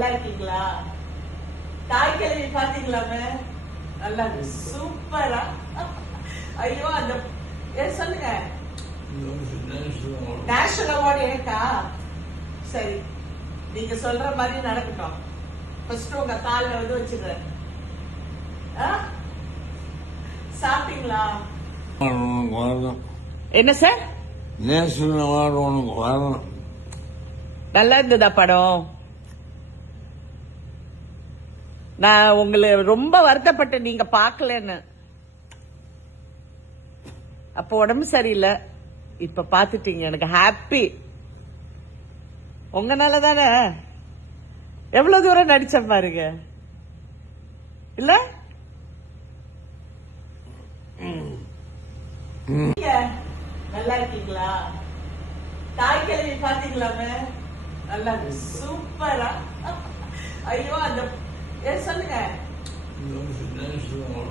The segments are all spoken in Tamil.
நல்லா இருக்கீங்களா? தாய் கிழவி பாத்தீங்களாமே? நல்லா இருக்கு, சூப்பரா. ஐயோ அந்த சொல்லுங்க. நேஷனல் அவார்டு எனக்கா? சரி, நீங்க சொல்ற மாதிரி நடக்கட்டும். ஃபர்ஸ்ட் உங்க கால்ல வந்து வச்சுக்கிறேன். சாப்பிட்டீங்களா? என்ன சார்? நேஷனல் அவார்டு உனக்கு வரணும். நல்லா இருந்ததா படம்? நான் உங்களை ரொம்ப வருத்தப்பட்டேன் நீங்க பாக்கலன்னு. அப்போ உடம்பு சரியில்லை, இப்ப பாத்துட்டீங்க, எனக்கு ஹாப்பி. உங்கனால தானே எவ்வளவு தூரம் நடிச்ச பாருங்க, இல்ல? நல்லா இருக்கீங்களா? தாய் கிழவி பாத்தீங்களாமே? நல்லா இருக்கு, சூப்பரா. ஐயோ அந்த சொல்லுங்க.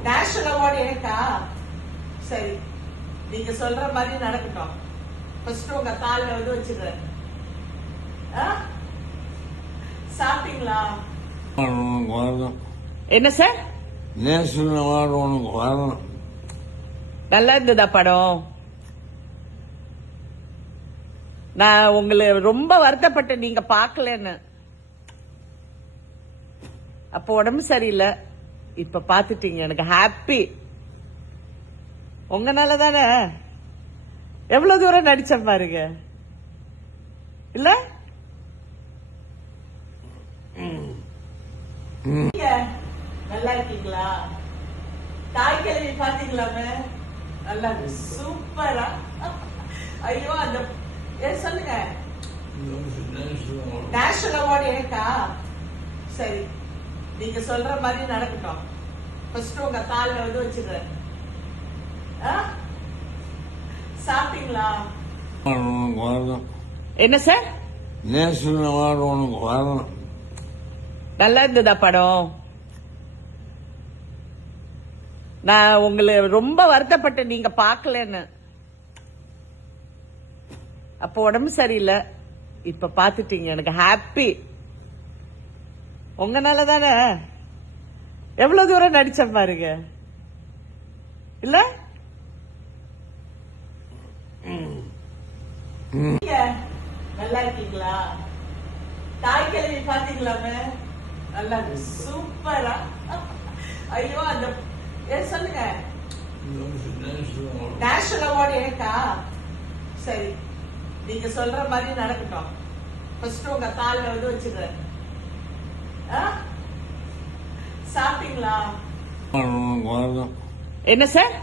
நேஷனல் அவார்டு எனக்கா? சரி, நீங்க சொல்ற மாதிரி நடக்கட்டும். ஃபர்ஸ்ட் உங்க கால்ல வந்து வச்சுக்கிறேன். சாப்பிட்டீங்களா? என்ன சார்? நேஷனல் அவார்டு உனக்கு வரணும். நல்லா இருந்ததா படம்? நான் உங்களை ரொம்ப வருத்தப்பட்டேன் நீங்க பாக்கலன்னு. அப்போ உடம்பு சரியில்லை, இப்ப பாத்துட்டீங்க, எனக்கு ஹாப்பி. உங்கனால தானே எவ்வளவு தூரம் நடிச்ச பாருங்க, இல்ல? நல்லா இருக்கீங்களா? தாய் கிழவி பாத்தீங்களாமே? நல்லா இருக்கு, சூப்பரா. ஐயோ அந்த சொல்லுங்க. நேஷனல் அவார்டு எனக்கா? சரி, நீங்க சொல்ற மாதிரி நடக்கட்டும். ஃபர்ஸ்ட் உங்க கால்ல வந்து வச்சுக்கிறேன். சாப்பிட்டீங்களா? என்ன சார்? நேஷனல் அவார்டு உனக்கு வரணும். நல்லா இருந்ததா படம்? நான் உங்களை ரொம்ப வருத்தப்பட்டேன் நீங்க பாக்கலன்னு. அப்போ உடம்பு சரியில்லை, இப்ப பாத்துட்டீங்க, எனக்கு ஹாப்பி. உங்கனால தானே எவ்வளவு தூரம் நடிச்ச பாருங்க, இல்ல? நல்லா இருக்கீங்களா? தாய் கிழவி பாத்தீங்களாமே? நல்லா இருக்கு, சூப்பரா. ஐயோ அந்த சொல்லுங்க. நேஷனல் அவார்டு எனக்கா? சரி, நீங்க சொல்ற மாதிரி நடக்கட்டும். ஃபர்ஸ்ட் உங்க கால்ல வந்து வச்சுக்கிறேன். சாப்பிட்டீங்களா? என்ன சார்?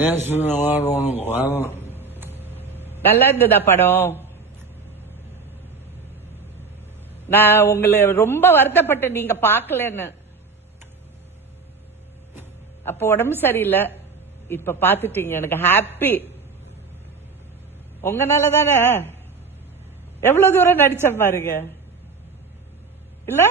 நேஷனல் அவார்டு உனக்கு வரணும். நல்லா இருந்ததா படம்? நான் உங்களை ரொம்ப வருத்தப்பட்டேன் நீங்க பாக்கலன்னு. அப்போ உடம்பு சரியில்லை, இப்ப பாத்துட்டீங்க, எனக்கு ஹாப்பி. உங்கனால தானே எவ்வளவு தூரம் நடிச்ச பாருங்க, இல்ல?